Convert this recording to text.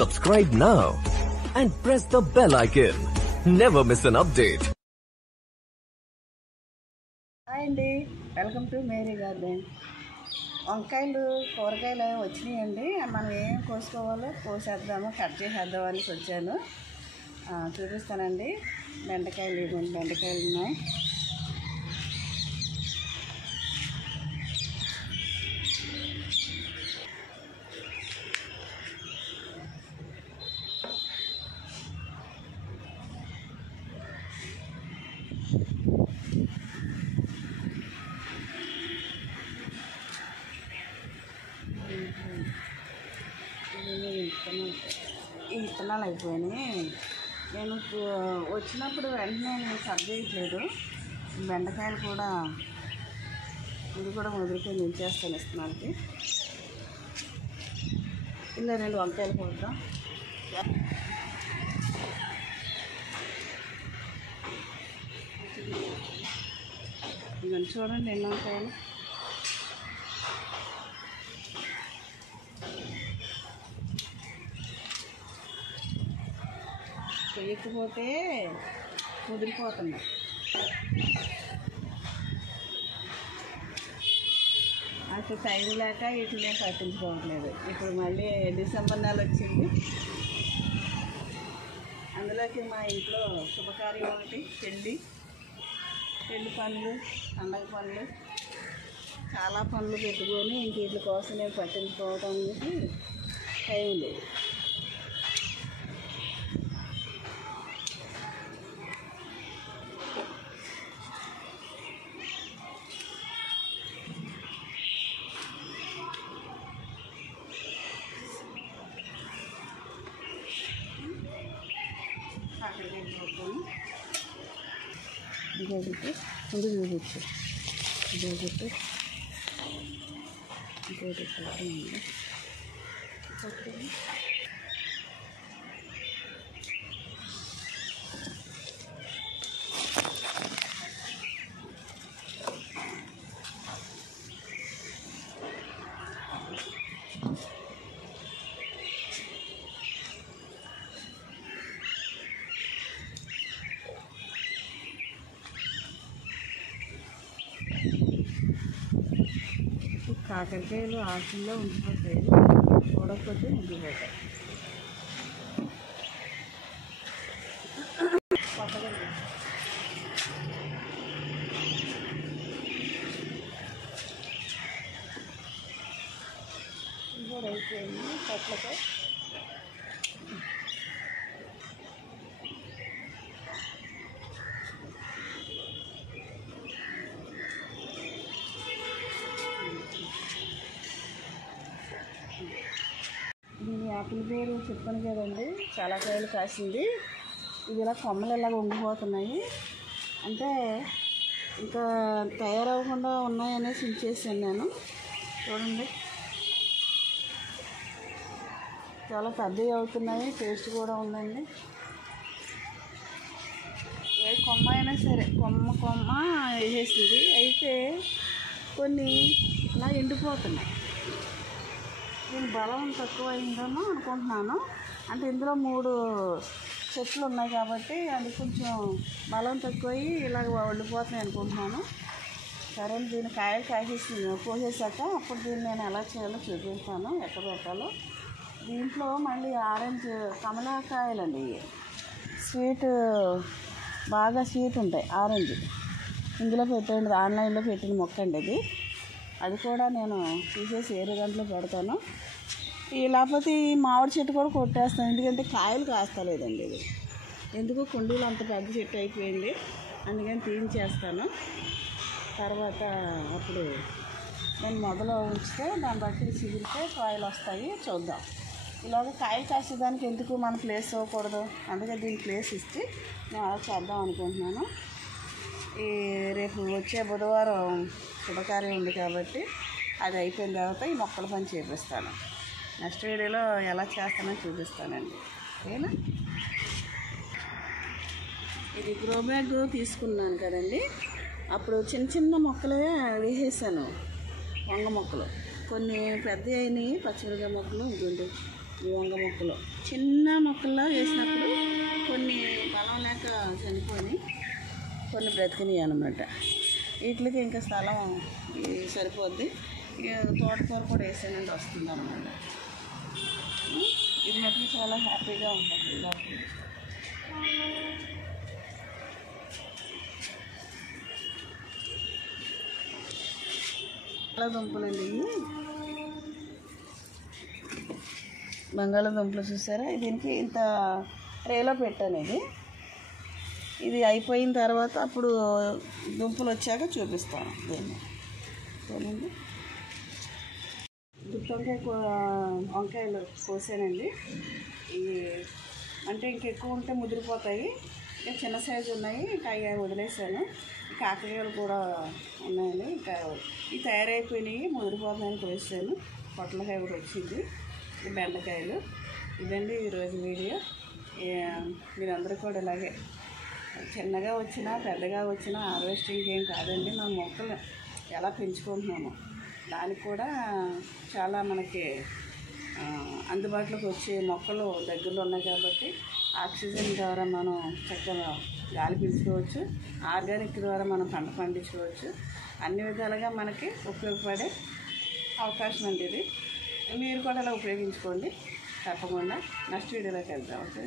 Subscribe now and press the bell icon. Never miss an update. Hi అండి, welcome to Mary garden. వంకాయలు కూరగాయలు వచ్చినాయండి. మనం ఏం కోసుకోవాలో కోసేద్దాము, కట్ చేసేద్దాం అని వచ్చాను. చూపిస్తానండి. బెండకాయలు ఉన్నాయి. ఈ విత్తనాలు అయిపోయినాయి. నేను వచ్చినప్పుడు వెంటనే నేను కట్ చేయట్లేదు. బెండకాయలు కూడా ఇది కూడా ముదిరిపోయి నించేస్తాను విత్తనాలకి. ఇలా 2 వంకాయలు పోద్దాం. ఇవన్నీ చూడండి ఎన్ని వంకాయలు. చేయకపోతే ముదిరిపోతున్నాయి. అసలు టైం లేక వీటిని పట్టించుకోవట్లేదు. ఇప్పుడు మళ్ళీ డిసెంబర్ నెల వచ్చింది. అందులోకి మా ఇంట్లో శుభకార్యం ఒకటి, పెళ్ళి పనులు, పండగ పనులు, చాలా పనులు పెట్టుకొని ఇంక వీటి కోసం నేను పట్టించుకోవడానికి టైం లేదు. అక్కడికి వెళ్ళిపోతాను. ఇంకొకటి ముందు చూపించు. ఇంకొకటి కాకరకాయలు ఆకుల్లో ఉండిపోతాయి, చూడకపోతే ఉండిపోతాయి. ఇంకోటి అయిపోయింది పొట్లతో. దీని ఆకుల పేరు చెప్పాను కదండి, చాలా కాయలు కాసింది. ఇది ఇలా కొమ్మలు ఇలాగ ఉండిపోతున్నాయి. అంటే ఇంకా తయారవ్వకుండా ఉన్నాయనేసి ఉంచేసాను నేను. చూడండి, చాలా పెద్దవి అవుతున్నాయి. టేస్ట్ కూడా ఉందండి. ఏ కొమ్మ అయినా సరే కొమ్మ వేసేసింది. అయితే కొన్ని ఇలా ఎండిపోతున్నాయి. దీని బలం తక్కువ అయిందేమో అనుకుంటున్నాను. అంటే ఇందులో 3 చెట్లు ఉన్నాయి కాబట్టి అది కొంచెం బలం తక్కువయ్యి ఇలాగ వండిపోతున్నాయి అనుకుంటున్నాను. సరే, దీని కాయలు కోసేసాక అప్పుడు దీన్ని నేను ఎలా చేయాలో చూపిస్తాను, ఎక్కడ పెట్టాలో. దీంట్లో మళ్ళీ ఆరెంజ్ కమలాకాయలండి, బాగా స్వీట్ ఉంటాయి. ఆరెంజ్ ఇందులో పెట్టండి, ఆన్లైన్లో పెట్టిన మొక్క అండి అది కూడా నేను తీసేసి వేరే దాంట్లో పెడతాను. లేకపోతే ఈ మామిడి చెట్టు కూడా కొట్టేస్తాను, ఎందుకంటే కాయలు కాస్తలేదండి. ఇది ఎందుకు కుండీలు అంత పెద్ద చెట్టు అయిపోయింది, అందుకని తీయించేస్తాను. తర్వాత అప్పుడు నేను మొదలు ఉంచితే దాన్ని బట్టి చిగిరితే కాయలు వస్తాయి. చూద్దాం. ఇలాగ కాయలు కాసేదానికి ఎందుకు మన ప్లేస్ ఇవ్వకూడదు, అందుకే దీని ప్లేస్ ఇచ్చి నేను అలా చేద్దాం అనుకుంటున్నాను. రేపు వచ్చే బుధవారం శుభకార్యం ఉంది కాబట్టి అది అయిపోయిన తర్వాత ఈ మొక్కల పని చేపిస్తాను. నెక్స్ట్ వీడియోలో ఎలా చేస్తానో చూపిస్తానండి. ఓకేనా? ఇది గ్రో బ్యాగ్ తీసుకున్నాను కదండి, అప్పుడు చిన్న మొక్కలే వేసేసాను. వంగ మొక్కలు కొన్ని పెద్ద అయినాయి, పచ్చిమిరపకాయ మొక్కలు, ఈ వంగ మొక్కలు చిన్న మొక్కల్లో వేసినప్పుడు కొన్ని బలం లేక చనిపోయి కొన్ని బ్రతికినాయి అన్నమాట. వీటికి ఇంకా స్థలం సరిపోద్ది. ఇక తోటకూర కూడా వేసానండి, వస్తుంది అన్నమాట. ఇది మటుకు చాలా హ్యాపీగా ఉంటుంది. బంగాళదుంపలండి, బంగాళదుంపలు చూసారా? దీనికి ఇంత ట్రేలో పెట్టాను. ఇది అయిపోయిన తర్వాత అప్పుడు దుంపలు వచ్చాక చూపిస్తాను దీన్ని. చూడండి, వంకాయలు కోసానండి. అంటే ఇంకెక్కువ ఉంటే ముదిరిపోతాయి, ఇంకా చిన్న సైజు ఉన్నాయి, ఇంకా అవి వదిలేసాను. కాకరకాయలు కూడా ఉన్నాయండి, ఇంకా ఇవి తయారైపోయినాయి, ముదిరిపోతున్నాయని కోసాను. పొట్లకాయ కూడా వచ్చింది, ఈ బెండకాయలు. ఇదండి ఈరోజు వీడియో. మీరందరూ కూడా ఇలాగే చిన్నగా వచ్చినా పెద్దగా వచ్చినా హార్వెస్టింగ్ ఏం కాదండి, మన మొక్కలు ఎలా పెంచుకుంటున్నాము దానికి కూడా చాలా మనకి అందుబాటులోకి వచ్చే మొక్కలు దగ్గరలో ఉన్నాయి కాబట్టి ఆక్సిజన్ ద్వారా మనం చక్కగా గాలి పీల్చుకోవచ్చు, ఆర్గానిక్ ద్వారా మనం పంట పండించుకోవచ్చు. అన్ని విధాలుగా మనకి ఉపయోగపడే అవకాశం అండి ఇది. మీరు కూడా అలా ఉపయోగించుకోండి. తప్పకుండా నెక్స్ట్ వీడియోలోకి వెళ్దాం. ఓకే.